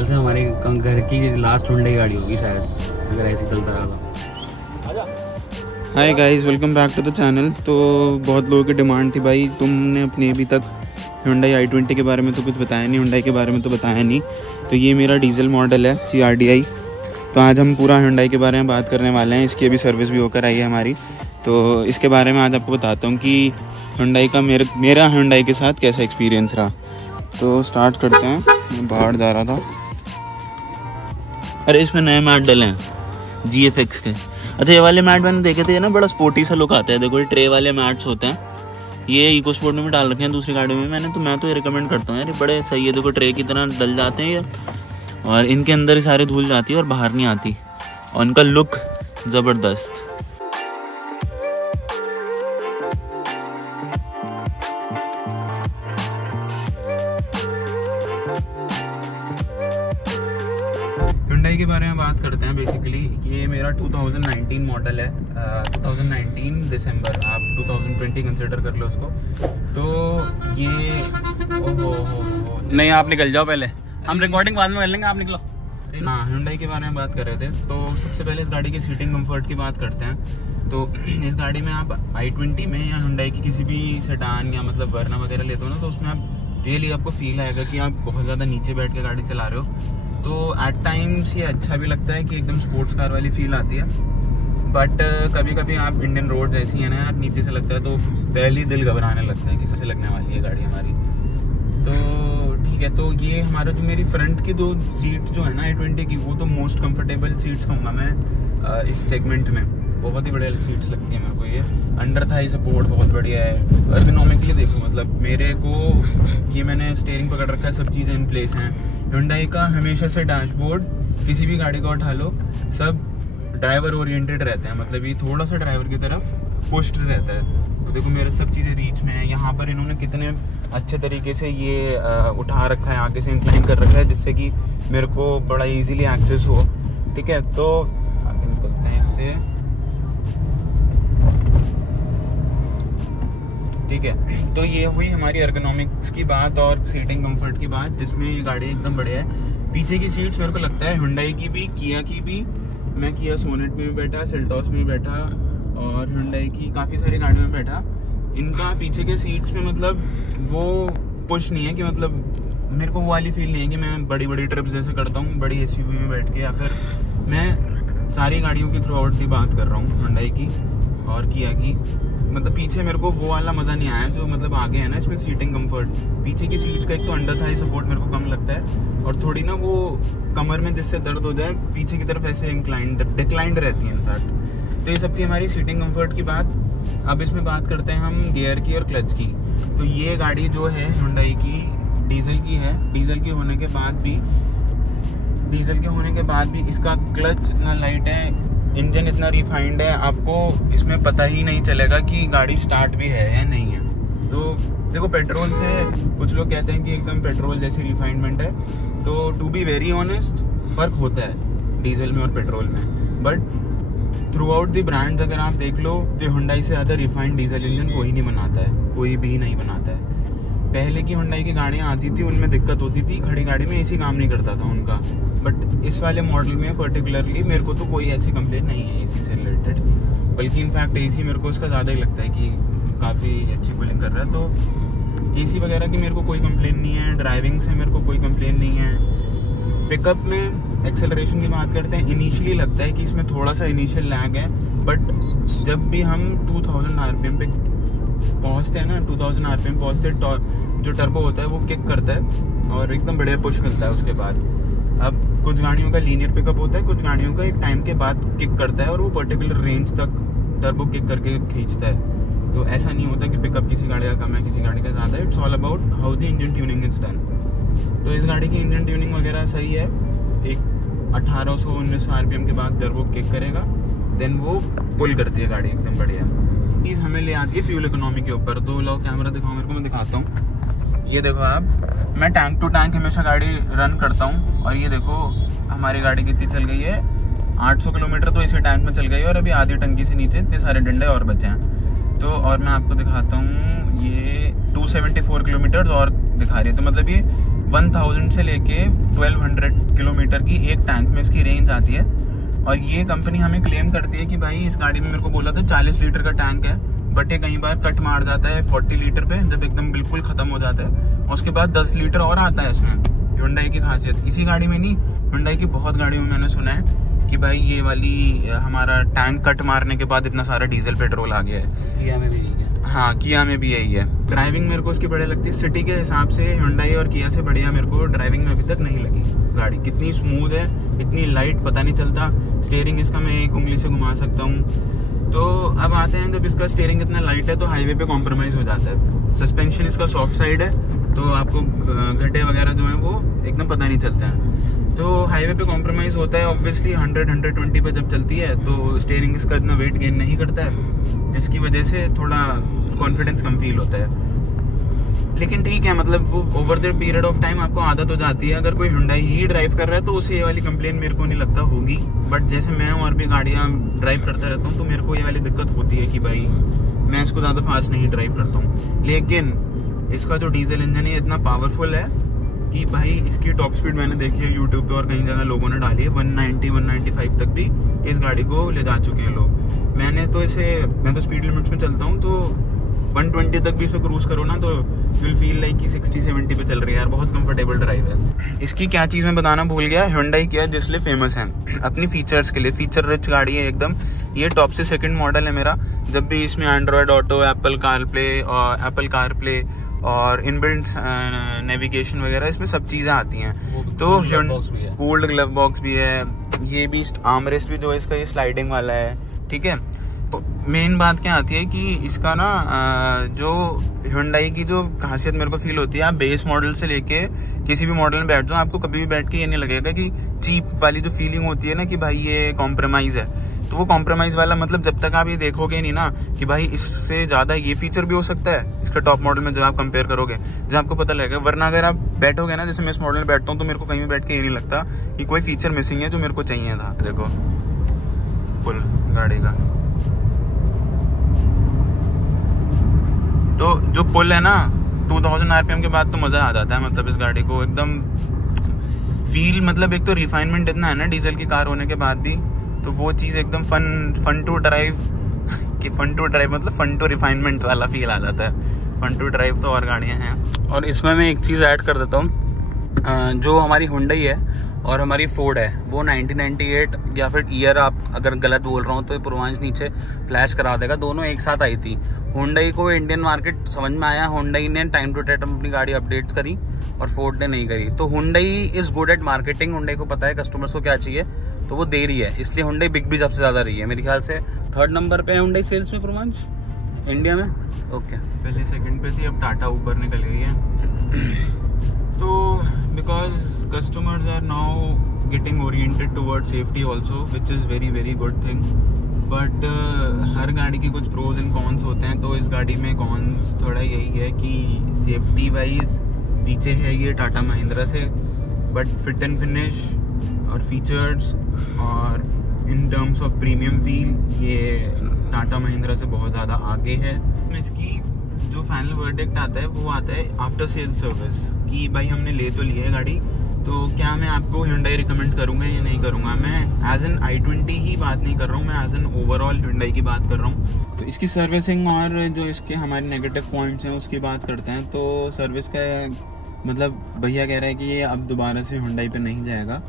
ख्याल से हमारे घर की लास्ट हुंडई गाड़ी होगी शायद, अगर ऐसे चलता रहा तो। Hi guys, welcome back to the channel. तो बहुत लोगों की डिमांड थी, भाई तुमने अपने अभी तक Hyundai i20 के बारे में तो कुछ बताया नहीं, Hyundai के बारे में तो बताया नहीं। तो ये मेरा डीजल मॉडल है CRDI। तो आज हम पूरा Hyundai के बारे में बात करने वाले हैं। इसकी अभी सर्विस भी होकर आई है हमारी, तो इसके बारे में आज आपको बताता हूँ कि Hyundai का मेरा Hyundai के साथ कैसा एक्सपीरियंस रहा। तो स्टार्ट करते हैं। मैं बाहर जा रहा था। अरे इसमें नए मैट डले हैं GFX के। अच्छा, ये वाले मैट मैंने देखे थे ना, बड़ा स्पोर्टी सा लुक आता है। देखो ये ट्रे वाले मैट्स होते हैं, ये इको स्पोर्ट में भी डाल रखे हैं दूसरी गाड़ी में मैं तो ये रिकमेंड करता हूँ यार, ये बड़े सही है। देखो ट्रे की तरह डल जाते हैं ये, और इनके अंदर ही सारी धूल जाती है और बाहर नहीं आती, और इनका लुक ज़बरदस्त। Hyundai के बारे में बात करते हैं। बेसिकली ये मेरा 2019 मॉडल है, 2019 दिसंबर, आप 2020 कंसिडर कर लो उसको। तो ये नहीं, आप निकल जाओ पहले, हम रिकॉर्डिंग बाद में कर लेंगे, आप निकलो। हाँ, Hyundai के बारे में बात कर रहे थे। तो सबसे पहले इस गाड़ी की सीटिंग कंफर्ट की बात करते हैं। तो इस गाड़ी में आप i20 में या Hyundai की किसी भी सेडान या मतलब वर्ना वगैरह लेते हो ना, तो उसमें आप रियली आपको फील आएगा कि आप बहुत ज़्यादा नीचे बैठ के गाड़ी चला रहे हो। तो एट टाइम्स ये अच्छा भी लगता है कि एकदम स्पोर्ट्स कार वाली फील आती है, बट कभी कभी आप इंडियन रोड जैसी है ना यार, नीचे से लगता है तो पहले ही दिल घबराने लगता है कि कैसे लगने वाली है गाड़ी हमारी। तो ठीक है, तो ये हमारा जो मेरी फ्रंट की 2 सीट जो है ना i20 की, वो तो मोस्ट कंफर्टेबल सीट्स कहूँगा मैं इस सेगमेंट में। बहुत ही बढ़िया सीट्स लगती है मेरे को। ये अंडर थाई सपोर्ट बहुत बढ़िया है। एर्गोनॉमिकली देखो, मतलब मेरे को ये मैंने स्टीयरिंग पकड़ रखा है, सब चीज़ें इन प्लेस हैं। Hyundai का हमेशा से डैशबोर्ड किसी भी गाड़ी को उठा लो, सब ड्राइवर ओरिएंटेड रहते हैं, मतलब ये थोड़ा सा ड्राइवर की तरफ पुश्ड रहता है। तो देखो मेरे सब चीज़ें रीच में है। यहाँ पर इन्होंने कितने अच्छे तरीके से ये उठा रखा है, आगे से इंक्लाइन कर रखा है, जिससे कि मेरे को बड़ा इजीली एक्सेस हो। ठीक है, तो आगे निकलते हैं इससे। ठीक है, तो ये हुई हमारी एर्गोनॉमिक्स की बात और सीटिंग कंफर्ट की बात, जिसमें ये गाड़ी एकदम बढ़िया है। पीछे की सीट्स मेरे को लगता है Hyundai की भी, Kia की भी, मैं Kia Sonet में भी बैठा, Seltos में भी बैठा, और Hyundai की काफ़ी सारी गाड़ियों में बैठा। इनका पीछे के सीट्स में मतलब वो पुश नहीं है कि मतलब मेरे को वो वाली फील नहीं है कि मैं बड़ी बड़ी ट्रिप्स जैसे करता हूँ बड़ी SUV में बैठ के, या फिर मैं सारी गाड़ियों की थ्रू आउट की बात कर रहा हूँ Hyundai की और Kia की। मतलब पीछे मेरे को वो वाला मज़ा नहीं आया जो मतलब आगे है ना इसमें सीटिंग कंफर्ट। पीछे की सीट्स का एक तो अंडर थाई सपोर्ट मेरे को कम लगता है, और थोड़ी ना वो कमर में जिससे दर्द हो जाए पीछे की तरफ ऐसे डिक्लाइंड रहती है इनफैक्ट। तो ये सब थी हमारी सीटिंग कंफर्ट की बात। अब इसमें बात करते हैं हम गियर की और क्लच की। तो ये गाड़ी जो है Hyundai की डीजल की है। डीजल के होने के बाद भी इसका क्लच इतना लाइट है, इंजन इतना रिफाइंड है, आपको इसमें पता ही नहीं चलेगा कि गाड़ी स्टार्ट भी है या नहीं है। तो देखो पेट्रोल से कुछ लोग कहते हैं कि एकदम पेट्रोल जैसी रिफाइनमेंट है, तो टू बी वेरी ऑनेस्ट फ़र्क होता है डीजल में और पेट्रोल में। But through out the brands अगर आप देख लो तो Hyundai से ज़्यादा रिफाइंड डीजल इंजन कोई नहीं बनाता है, कोई भी नहीं बनाता है। पहले की Hyundai की गाड़ियाँ आती थी, उनमें दिक्कत होती थी, खड़ी गाड़ी में AC काम नहीं करता था उनका। बट इस वाले मॉडल में पर्टिकुलरली मेरे को तो कोई ऐसी कंप्लेंट नहीं है AC से रिलेटेड, बल्कि इनफैक्ट AC मेरे को उसका ज़्यादा ही लगता है कि काफ़ी अच्छी कूलिंग कर रहा है। तो AC वगैरह की मेरे को कोई कंप्लेन नहीं है, ड्राइविंग से मेरे को कोई कंप्लेन नहीं है। पिकअप में एक्सेलरेशन की बात करते हैं, इनिशियली लगता है कि इसमें थोड़ा सा इनिशियल लैग है, बट जब भी हम 2000 RPM पे पहुँचते हैं ना, 2000 RPM पहुँचते जो टर्बो होता है वो किक करता है और एकदम बढ़िया पुश मिलता है उसके बाद। अब कुछ गाड़ियों का लीनियर पिकअप होता है, कुछ गाड़ियों का एक टाइम के बाद किक करता है और वो पर्टिकुलर रेंज तक टर्बो किक करके खींचता है। तो ऐसा नहीं होता कि पिकअप किसी गाड़ी का कम है किसी गाड़ी का ज़्यादा है। It's all about how the engine tuning is done. तो इस गाड़ी की इंजन ट्यूनिंग वगैरह सही है। एक 1800-1900 RPM के बाद टर्बो किक करेगा, देन वो पुल करती है गाड़ी एकदम बढ़िया। चीज़ हमें ले आती है फ्यूल इकोनॉमी के ऊपर। तो लो कैमरा दिखाओ मेरे को, मैं दिखाता हूँ। ये देखो आप, मैं टैंक टू टैंक हमेशा गाड़ी रन करता हूँ, और ये देखो हमारी गाड़ी कितनी चल गई है, 800 किलोमीटर तो इसी टैंक में चल गई है, और अभी आधी टंकी से नीचे इतने सारे डंडे और बचे हैं। तो और मैं आपको दिखाता हूँ, ये 274 किलोमीटर और दिखा रही है। तो मतलब ये 1000 से लेके 1200 किलोमीटर की एक टैंक में इसकी रेंज आती है। और ये कंपनी हमें क्लेम करती है कि भाई इस गाड़ी में मेरे को बोला था 40 लीटर का टैंक है, बट ये कई बार कट मार जाता है 40 लीटर पे, जब एकदम बिल्कुल खत्म हो जाता है। उसके बाद 10 लीटर और आता है इसमें। Hyundai की खासियत इसी गाड़ी में नहीं, Hyundai की बहुत गाड़ियों में मैंने सुना है कि भाई ये वाली हमारा टैंक कट मारने के बाद इतना सारा डीजल पेट्रोल आ गया है। किया में भी यही है। हाँ, किया में भी यही है। ड्राइविंग मेरे को उसकी बढ़िया लगती है। सिटी के हिसाब से Hyundai और किया से बढ़िया मेरे को ड्राइविंग में अभी तक नहीं लगी। गाड़ी कितनी स्मूथ है, इतनी लाइट, पता नहीं चलता। स्टीयरिंग इसका मैं एक उंगली से घुमा सकता हूँ। तो अब आते हैं, जब इसका स्टीयरिंग इतना लाइट है तो हाईवे पे कॉम्प्रोमाइज़ हो जाता है। सस्पेंशन इसका सॉफ्ट साइड है, तो आपको गड्ढे वगैरह जो है वो एकदम पता नहीं चलता है। तो हाईवे पे कॉम्प्रोमाइज़ होता है ऑब्वियसली। 100-120 पे जब चलती है तो स्टीयरिंग इसका इतना वेट गेन नहीं करता है, जिसकी वजह से थोड़ा कॉन्फिडेंस कम फील होता है। लेकिन ठीक है, मतलब वो over the period of time आपको आदत हो जाती है। अगर कोई Hyundai ही ड्राइव कर रहा है तो उसे ये वाली कंप्लेन मेरे को नहीं लगता होगी। बट जैसे मैं और भी गाड़ियाँ ड्राइव करता रहता हूँ तो मेरे को ये वाली दिक्कत होती है कि भाई मैं इसको ज़्यादा फास्ट नहीं ड्राइव करता हूँ। लेकिन इसका जो डीजल इंजन है इतना पावरफुल है कि भाई इसकी टॉप स्पीड मैंने देखी है यूट्यूब पे और कई जगह लोगों ने डाली है। 190-195 तक भी इस गाड़ी को ले जा चुके हैं लोग। मैं तो स्पीड लिमिट्स में चलता हूँ, तो 120 तक भी इसे क्रूज करो ना तो विल फील लाइक कि 60-70 पे चल रही है यार। बहुत कंफर्टेबल ड्राइव है। इसकी क्या चीज़ मैं बताना भूल गया, Hyundai क्या है जिसलिए फेमस है अपनी फीचर्स के लिए। फीचर रिच गाड़ी है एकदम। ये टॉप से सेकंड मॉडल है मेरा। जब भी इसमें एंड्रॉयड ऑटो, एप्पल कारप्ले और इनबिल्ट नेविगेशन वगैरह, इसमें सब चीज़ें आती हैं। तो कूल्ड ग्लव बॉक्स भी है। ये भी आर्मरेस्ट भी जो है इसका ये स्लाइडिंग वाला है, ठीक है। तो मेन बात क्या आती है कि इसका ना जो Hyundai की जो खासियत मेरे को फील होती है, आप बेस मॉडल से लेके किसी भी मॉडल में बैठ जाओ, आपको कभी भी बैठ के ये नहीं लगेगा कि चीप वाली जो फीलिंग होती है ना कि भाई ये कॉम्प्रोमाइज़ है। तो वो कॉम्प्रोमाइज़ वाला मतलब जब तक आप ये देखोगे नहीं ना कि भाई इससे ज़्यादा ये फीचर भी हो सकता है इसका टॉप मॉडल में, जब आप कंपेयर करोगे जब आपको पता लगेगा। वरना अगर आप बैठोगे ना, जैसे मैं इस मॉडल में बैठता हूँ तो मेरे को कहीं भी बैठ के ये नहीं लगता कि कोई फीचर मिसिंग है जो मेरे को चाहिए था। देखो पुल गाड़ी का, तो जो पुल है ना 2000 RPM के बाद तो मज़ा आ जाता है। मतलब इस गाड़ी को एकदम फील, मतलब एक तो रिफाइनमेंट इतना है ना डीजल की कार होने के बाद भी, तो वो चीज़ एकदम फन टू ड्राइव मतलब फन टू रिफाइनमेंट वाला फील आ जाता है। फन टू ड्राइव तो और गाड़ियाँ हैं। और इसमें मैं एक चीज़ ऐड कर देता हूँ, जो हमारी Hyundai है और हमारी Ford है वो 1998 या फिर ईयर आप अगर गलत बोल रहा हूँ तो पूर्वांश नीचे फ्लैश करा देगा, दोनों एक साथ आई थी। Hyundai को इंडियन मार्केट समझ में आया, Hyundai ने टाइम टू टाइम अपनी गाड़ी अपडेट्स करी और Ford ने नहीं करी। तो Hyundai is good at marketing. Hyundai को पता है कस्टमर्स को क्या चाहिए, तो वो दे रही है, इसलिए Hyundai बिक भी सबसे ज़्यादा रही है। मेरे ख्याल से 3rd नंबर पे Hyundai सेल्स में पूर्वांश इंडिया में। ओके, पहले 2nd पे थी, अब टाटा ऊपर निकल गई है। तो because customers are now getting oriented toward safety also, which is very very good thing. But हर गाड़ी की कुछ प्रोज एंड कॉन्स होते हैं। तो इस गाड़ी में कॉन्स थोड़ा यही है कि सेफ्टी वाइज पीछे है ये टाटा महिंद्रा से, बट फिट एंड फिनिश और फीचर्स और in terms of premium feel ये टाटा महिंद्रा से बहुत ज़्यादा आगे है। इसकी जो फाइनल वर्डिक्ट आता है वो आता है आफ्टर सेल सर्विस, कि भाई हमने ले तो लिया है गाड़ी, तो क्या मैं आपको Hyundai रिकमेंड करूँगा या नहीं करूँगा। मैं एज एन i20 ही बात नहीं कर रहा हूँ, मैं एज एन ओवरऑल Hyundai की बात कर रहा हूँ। तो इसकी सर्विसिंग और जो इसके हमारे नेगेटिव पॉइंट्स हैं उसकी बात करते हैं। तो सर्विस का मतलब भैया कह रहा है कि ये अब दोबारा से Hyundai पे नहीं जाएगा।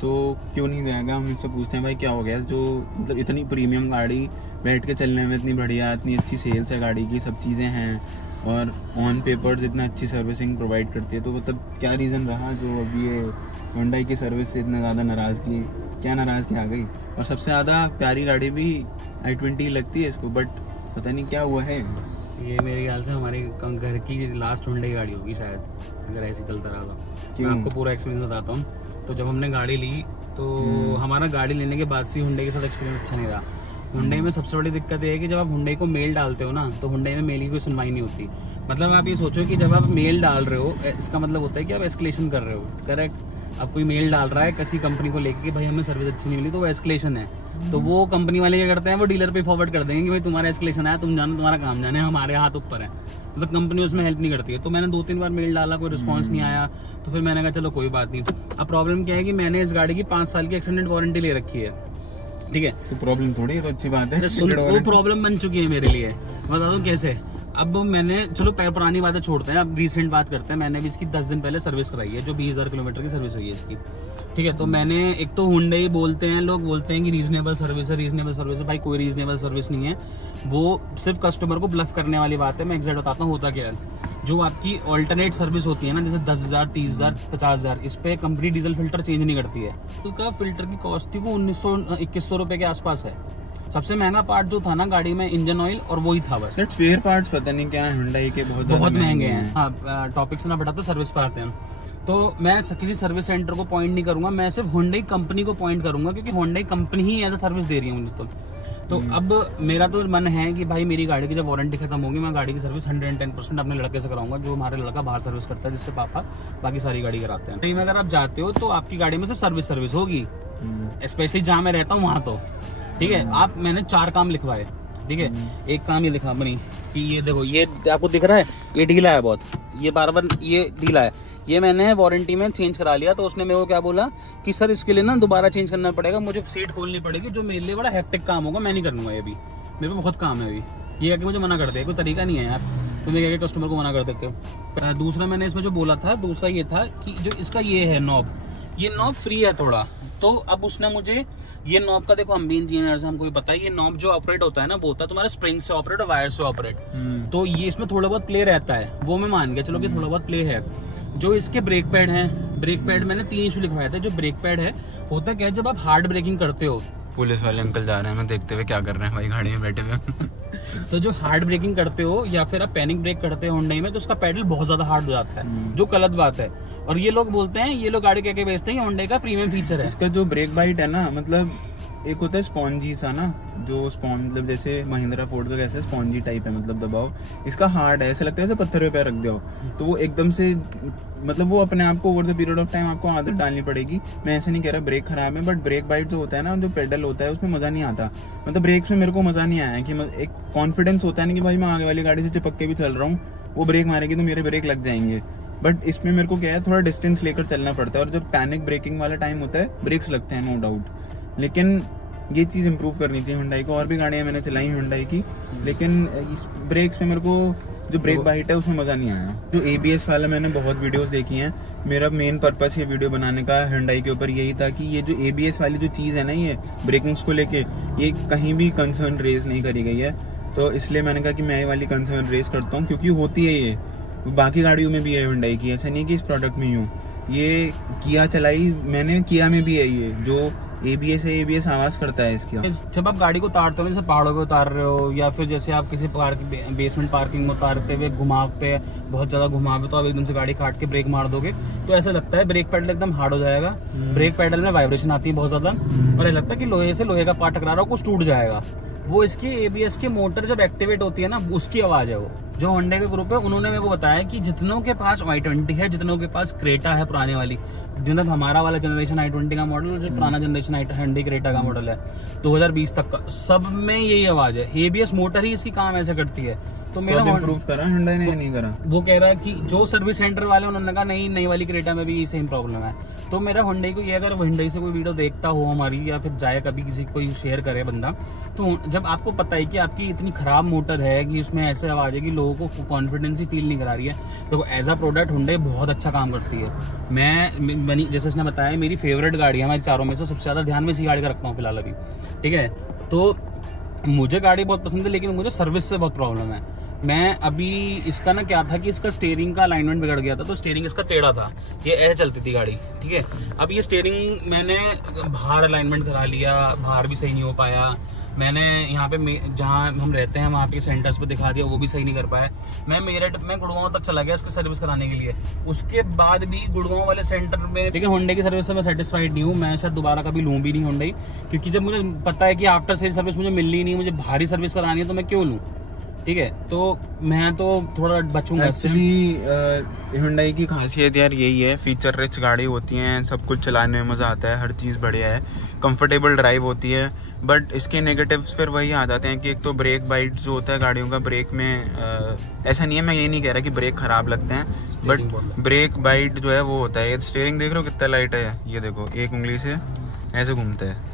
तो क्यों नहीं जाएगा, हम इससे पूछते हैं भाई क्या हो गया। जो मतलब इतनी प्रीमियम गाड़ी, बैठ के चलने में इतनी बढ़िया, इतनी अच्छी सेल्स है गाड़ी की, सब चीज़ें हैं और ऑन पेपर्स इतना अच्छी सर्विसिंग प्रोवाइड करती है, तो मतलब क्या रीज़न रहा जो अभी ये Hyundai की सर्विस से इतना ज़्यादा क्या नाराज़गी आ गई। और सबसे ज़्यादा प्यारी गाड़ी भी i20 लगती है इसको, बट पता नहीं क्या हुआ है। ये मेरे ख्याल से हमारे घर की लास्ट Hyundai गाड़ी होगी शायद, अगर ऐसे चलता रहा तो। मैं आपको पूरा एक्सपीरियंस बताता हूँ। तो जब हमने गाड़ी ली तो हमारा गाड़ी लेने के बाद से Hyundai के साथ एक्सपीरियंस अच्छा नहीं रहा। Hyundai में सबसे बड़ी दिक्कत ये है कि जब आप Hyundai को मेल डालते हो ना, तो Hyundai में मेल की कोई सुनवाई नहीं होती। मतलब आप ये सोचो कि जब आप मेल डाल रहे हो, इसका मतलब होता है कि आप एस्केलेशन कर रहे हो, करेक्ट। अब कोई मेल डाल रहा है किसी कंपनी को लेके कि भाई हमें सर्विस अच्छी नहीं मिली, तो वो एस्केलेशन है, तो वो कंपनी वाले क्या करते हैं, वो डीलर पे फॉरवर्ड कर देंगे कि भाई तुम्हारा एस्केलेशन आया, तुम जानो, तुम्हारा काम जाने, हमारे हाथ ऊपर है। मतलब कंपनी उसमें हेल्प नहीं करती है। तो मैंने 2-3 बार मेल डाला, कोई रिस्पॉन्स नहीं आया, तो फिर मैंने कहा चलो कोई बात नहीं। अब प्रॉब्लम क्या है कि मैंने इस गाड़ी की 5 साल की एक्सटेंडेड वारंटी ले रखी है, ठीक है। तो प्रॉब्लम थोड़ी है, तो अच्छी बात है। वो प्रॉब्लम बन चुकी है मेरे लिए, बता दो कैसे। अब मैंने, चलो पुरानी बातें छोड़ते हैं, अब रिसेंट बात करते हैं। मैंने भी इसकी 10 दिन पहले सर्विस कराई है, जो 20,000 किलोमीटर की सर्विस हुई है इसकी, ठीक है। तो मैंने, एक तो हुंडई बोलते हैं, लोग बोलते हैं कि रीजनेबल सर्विस है, रीजनेबल सर्विस है। भाई कोई रीजनेबल सर्विस नहीं है, वो सिर्फ कस्टमर को ब्लफ करने वाली बात है। मैं एग्जैक्ट बताता हूँ होता क्या है। जो आपकी ऑल्टरनेट सर्विस होती है ना, जैसे 10,000, 30,000, 50,000, इस पे कंपनी डीजल फिल्टर चेंज नहीं करती है। उसका फिल्टर की कॉस्ट थी वो 1900-2100 रुपए के आसपास है। सबसे महंगा पार्ट जो था ना गाड़ी में, इंजन ऑयल, और वही था बस। स्पेयर पार्ट्स पता नहीं क्या है हुंडई के, बहुत महंगे हैं। हाँ, टॉपिक से ना बढ़ाते सर्विस पर आते हैं। तो मैं किसी सर्विस सेंटर को पॉइंट नहीं करूंगा, मैं सिर्फ हुंडई कंपनी को पॉइंट करूंगा, क्योंकि हुंडई कंपनी ही ऐसा सर्विस दे रही है मुझे। तो अब मेरा तो मन है कि भाई मेरी गाड़ी की जब वारंटी खत्म होगी, मैं गाड़ी की सर्विस 110% अपने लड़के से कराऊंगा, जो हमारे लड़का बाहर सर्विस करता है, जिससे पापा बाकी सारी गाड़ी कराते हैं। तो अगर आप जाते हो तो आपकी गाड़ी में से सर्विस होगी, स्पेशली जहाँ मैं रहता हूँ वहाँ। तो ठीक है, आप, मैंने 4 काम लिखवाए, ठीक है। एक काम ये लिखा बनी कि ये देखो, ये आपको दिख रहा है, ये ढीला है बहुत, ये बार ये ढीला है, ये मैंने वारंटी में चेंज करा लिया। तो उसने मेरे को क्या बोला कि सर इसके लिए ना दोबारा चेंज करना पड़ेगा, मुझे सीट खोलनी पड़ेगी, जो मेरे लिए बड़ा हेक्टिक काम होगा, मैं नहीं करूँगा ये। अभी मेरे पे बहुत काम है अभी। ये कि मुझे मना कर दिया, कोई तरीका नहीं है यार, तुम्हें क्या कस्टमर को मना कर देते हो। दूसरा मैंने इसमें जो बोला था, दूसरा ये था कि जो इसका ये है नॉब, ये नॉब फ्री है थोड़ा। तो अब उसने मुझे ये नॉब का, देखो हम भी इंजीनियर्स हैं, हमको भी पता है, ये नॉब जो ऑपरेट होता है ना, वो होता है तुम्हारे स्प्रिंग से ऑपरेट और वायर से ऑपरेट। तो ये इसमें थोड़ा बहुत प्ले रहता है, वो मैं मान गया, चलो कि थोड़ा बहुत प्ले है। जो इसके ब्रेक पैड हैं, ब्रेक पैड मैंने 3 इशू लिखवाए थे। जो ब्रेक पैड है, होता क्या है, जब आप हार्ड ब्रेकिंग करते हो, पुलिस वाले अंकल जा रहे हैं, मैं देखते हुए क्या कर रहे हैं भाई गाड़ी में बैठे हुए। तो जो हार्ड ब्रेकिंग करते हो या फिर आप पैनिक ब्रेक करते हो हुंडई में, तो उसका पैडल बहुत ज्यादा हार्ड हो जाता है, जो गलत बात है। और ये लोग बोलते हैं, ये लोग गाड़ी कह के बेचते हैं, हुंडई का प्रीमियम फीचर है। इसका जो ब्रेक बाइट है ना, मतलब एक होता है स्पॉन्जी सा ना, जो स्पॉन्ज, मतलब जैसे महिंद्रा फोर्ड का कैसे स्पॉन्जी टाइप है, मतलब दबाओ, इसका हार्ड है, ऐसा लगता है जैसे पत्थर पे पैर रख दो, तो वो एकदम से, मतलब वो अपने आप को over the period of time आपको आदत डालनी पड़ेगी। मैं ऐसा नहीं कह रहा ब्रेक खराब है, बट ब्रेक बाइट जो होता है ना, जो पेडल होता है, उसमें मजा नहीं आता। मतलब ब्रेक्स में मेरे को मजा नहीं आया, कि एक कॉन्फिडेंस होता है ना कि भाई मैं आगे वाली गाड़ी से चिपक के भी चल रहा हूँ, वो ब्रेक मारेगी तो मेरे ब्रेक लग जाएंगे। बट इसमें मेरे को क्या है, थोड़ा डिस्टेंस लेकर चलना पड़ता है, और जब पैनिक ब्रेकिंग वाला टाइम होता है, ब्रेक्स लगते हैं नो डाउट। लेकिन ये चीज़ इंप्रूव करनी चाहिए हुंडई को। और भी गाड़ियाँ मैंने चलाई हुंडई की, लेकिन इस ब्रेक्स में मेरे को जो ब्रेक बाइट है उसमें मज़ा नहीं आया। जो ABS वाला, मैंने बहुत वीडियोस देखी हैं, मेरा मेन पर्पस ये वीडियो बनाने का हुंडई के ऊपर यही था कि ये जो ABS वाली जो चीज़ है ना, ये ब्रेकिंग्स को लेके, ये कहीं भी कंसर्न रेज नहीं करी गई है। तो इसलिए मैंने कहा कि मैं ये वाली कंसर्न रेज करता हूँ, क्योंकि होती है ये बाकी गाड़ियों में भी है हुंडई की, ऐसा नहीं कि इस प्रोडक्ट में ही हूँ। ये किया चलाई मैंने, किया में भी है ये जो ABS है, ABS आवाज करता है इसकी। जब आप गाड़ी को उतारते हो, जैसे पहाड़ों पे उतार रहे हो, या फिर जैसे आप किसी बेसमेंट पार्किंग में उतारते हुए घुमाव पे, बहुत ज्यादा घुमाव है, तो आप एकदम से गाड़ी काट के ब्रेक मार दोगे, तो ऐसा लगता है ब्रेक पैडल एकदम हार्ड हो जाएगा। ब्रेक पैडल में वाइब्रेशन आती है बहुत ज्यादा, और ऐसा लगता है कि लोहे से लोहे का पार्ट टकरा रहा हो, कुछ टूट जाएगा। वो इसकी ABS की मोटर जब एक्टिवेट होती है ना, उसकी आवाज है वो। जो होंडे का ग्रुप है, उन्होंने मेरे को बताया कि जितनों के पास i20 है, जितनों के पास क्रेटा है पुराने वाली, मतलब हमारा वाला जनरेशन i20 का मॉडल, जो पुराना जनरेशन होंडे क्रेटा का मॉडल है 2020 तक का, सब में यही आवाज है। ABS मोटर ही इसकी काम ऐसे करती है। तो मेरा इम्प्रूव करा हुंडई ने, नहीं करा। वो कह रहा है कि जो सर्विस सेंटर वाले, उन्होंने कहा नहीं, नई वाली क्रेटा में भी सेम प्रॉब्लम है। तो मेरा हुंडई को ये, अगर हुंडई से कोई वीडियो देखता हो हमारी, या फिर जाए कभी किसी कोई शेयर करे बंदा, तो जब आपको पता है कि आपकी इतनी खराब मोटर है कि उसमें ऐसे आवाज है कि लोगों को कॉन्फिडेंस ही फील नहीं करा रही है, तो एज अ प्रोडक्ट हुंडई बहुत अच्छा काम करती है। मैं जैसे इसने बताया, मेरी फेवरेट गाड़ी है हमारी चारों में से, सबसे ज्यादा ध्यान में इसी गाड़ी का रखता हूँ फिलहाल अभी, ठीक है। तो मुझे गाड़ी बहुत पसंद है, लेकिन मुझे सर्विस से बहुत प्रॉब्लम है। मैं अभी, इसका ना क्या था कि इसका स्टीयरिंग का अलाइनमेंट बिगड़ गया था, तो स्टीयरिंग इसका टेढ़ा था, ये ऐसे चलती थी गाड़ी, ठीक है। अब ये स्टीयरिंग मैंने बाहर अलाइनमेंट करा लिया, बाहर भी सही नहीं हो पाया। मैंने यहाँ पे जहाँ हम रहते हैं वहाँ पे सेंटर्स पे दिखा दिया, वो भी सही नहीं कर पाया। मैं मेरठ में गुड़गांव तक चला गया इसकी सर्विस कराने के लिए, उसके बाद भी गुड़गांव वाले सेंटर में, ठीक है, होंडे की सर्विस से मैं सेटिस्फाइड नहीं हूँ। मैं शायद दोबारा कभी लूँ भी नहीं होंडे, क्योंकि जब मुझे पता है कि आफ्टर सेल सर्विस मुझे मिलनी नहीं, मुझे भारी सर्विस करानी है, तो मैं क्यों लूँ, ठीक है, तो मैं तो थोड़ा बचूंगा इससे। एक्चुअली Hyundai की खासियत यार यही है, फीचर रिच गाड़ी होती हैं, सब कुछ चलाने में मज़ा आता है, हर चीज़ बढ़िया है, कंफर्टेबल ड्राइव होती है। बट इसके नेगेटिव्स फिर वही आ जाते हैं कि एक तो ब्रेक बाइट जो होता है गाड़ियों का, ब्रेक में ऐसा नहीं है, मैं ये नहीं कह रहा कि ब्रेक ख़राब लगते हैं, बट ब्रेक बाइट जो है वो होता है। ये स्टीयरिंग देख रहे हो कितना लाइट है, ये देखो एक उंगली से ऐसे घूमता है।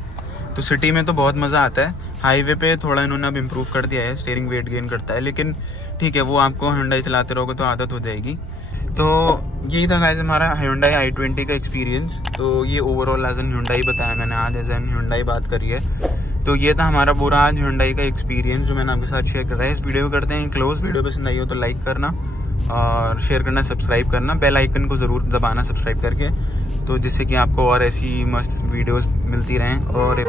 तो सिटी में तो बहुत मज़ा आता है, हाईवे पे थोड़ा इन्होंने अब इम्प्रूव कर दिया है, स्टीयरिंग वेट गेन करता है, लेकिन ठीक है वो आपको Hyundai चलाते रहोगे तो आदत हो जाएगी। तो यही था गाइस हमारा Hyundai i20 का एक्सपीरियंस। तो ये ओवरऑल एज एन Hyundai बताया मैंने, आज एज एन Hyundai बात करी है। तो ये था हमारा पूरा आज Hyundai का एक्सपीरियंस जो मैंने आपके साथ शेयर कर रहा है। इस वीडियो को करते हैं क्लोज। वीडियो पसंद आई हो तो लाइक करना और शेयर करना, सब्सक्राइब करना, बेल आइकन को ज़रूर दबाना सब्सक्राइब करके, तो जिससे कि आपको और ऐसी मस्त वीडियोस मिलती रहें। और